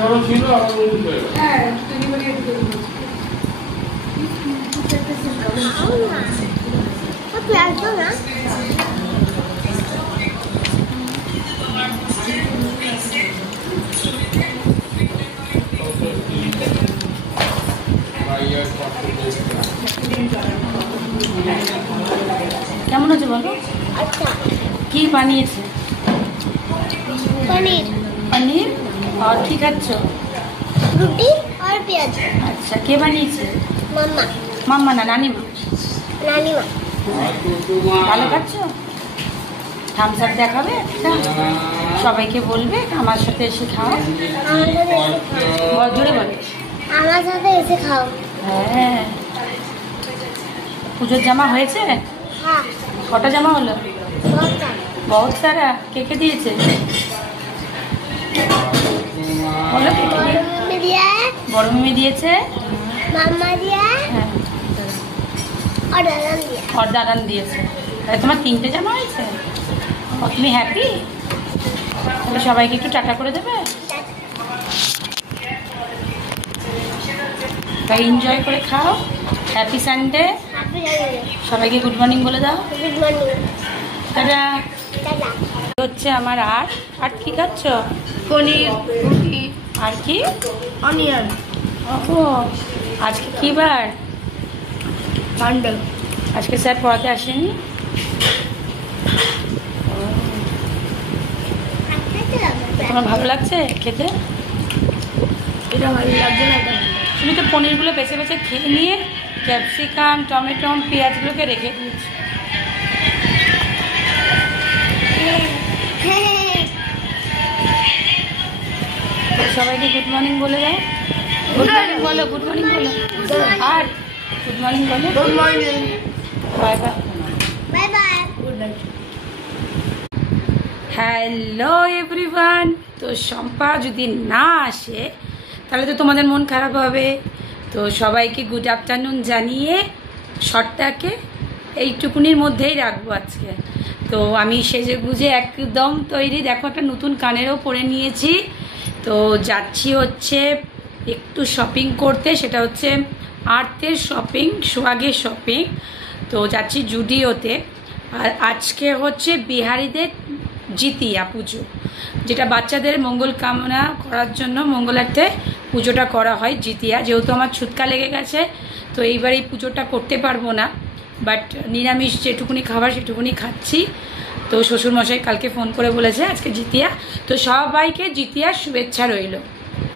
কেমন হচ্ছে বলো? আচ্ছা, কি বানিয়েছে? पनीर पनीर और কি খাচ্ছ? रोटी और प्याज। আচ্ছা, কে বানিয়েছে? मम्मा মাম্মা না নানিমা? नानी माँ। ভালো খাচ্ছ? থামস আপ দেখাবে একটা? সবাইকে বলবে আমার সাথে এসে খাও। জোরে বলো। আমার সাথে এসে খাও। হ্যাঁ। পুজোর জামা হয়েছে? হ্যাঁ, কটা জামা হলো? বহুত সারা। কে কে দিয়েছে বলো? কে কে বড় মাম্মি দিয়া, বড় মামি দিয়েছে, মাম্মা দিয়া হ্যাঁ, আর দাদান দিয়া। আর দাদান দিয়েছে। তাহলে তোমার 3টে জামা হয়েছে। তুমি হ্যাপি? তাহলে সবাইকে একটু টাটা করে দেবে। তাই এনজয় করে খাও। Happy Sunday. Happy Sunday. সবাইকে গুড মর্নিং বলে দাও। Good morning. টাটা। টাটা। হচ্ছে আমার আর কি খাচ্ছ? পনির, রুটি আর কি? অনিয়ন। ও, আজকে কি বার? মান্ডে। আজকে স্যার পড়াতে আসেনি? তোমার ভালো লাগছে খেতে? এটা ভালো লাগছে না। তুমি তো পনিরগুলো বেছে বেছে খেয়ে নিয়ে ক্যাপসিকাম, টমেটো, পেঁয়াজগুলোকে রেখে দিয়েছো। সবাইকে গুড মর্নিং বলে দাও। গুড মর্নিং বলো, গুড মর্নিং বলো। আর গুড মর্নিং বলো। Good morning. Bye bye. Bye bye. Good night. Hello everyone. তো শম্পা যদি না আসে তাহলে তো তোমাদের মন খারাপ হবে। তো সবাইকে গুড আফটারনুন জানিয়ে শর্টটাকে এইটুকুনির মধ্যেই রাখবো আজকে। তো আমি সেজে গুজে একদম তৈরি। দেখো, একটা নতুন কানেরও পরে নিয়েছি। তো যাচ্ছি হচ্ছে একটু শপিং করতে। সেটা হচ্ছে আর্থের শপিং, সোহাগের শপিং। তো যাচ্ছি জুডিওতে। আর আজকে হচ্ছে বিহারিদের জিতিয়া পুজো, যেটা বাচ্চাদের মঙ্গল কামনা করার জন্য মঙ্গলার্থে পুজোটা করা হয় জিতিয়া। যেহেতু আমার ছুতকা লেগে গেছে, তো এইবার এই পুজোটা করতে পারবো না। বাট নিরামিষ যেটুকুনি খাবার সেটুকুনি খাচ্ছি। তো শ্বশুরমশাই কালকে ফোন করে বলেছে আজকে জিতিয়া। তো সবাইকে জিতিয়ার শুভেচ্ছা রইল।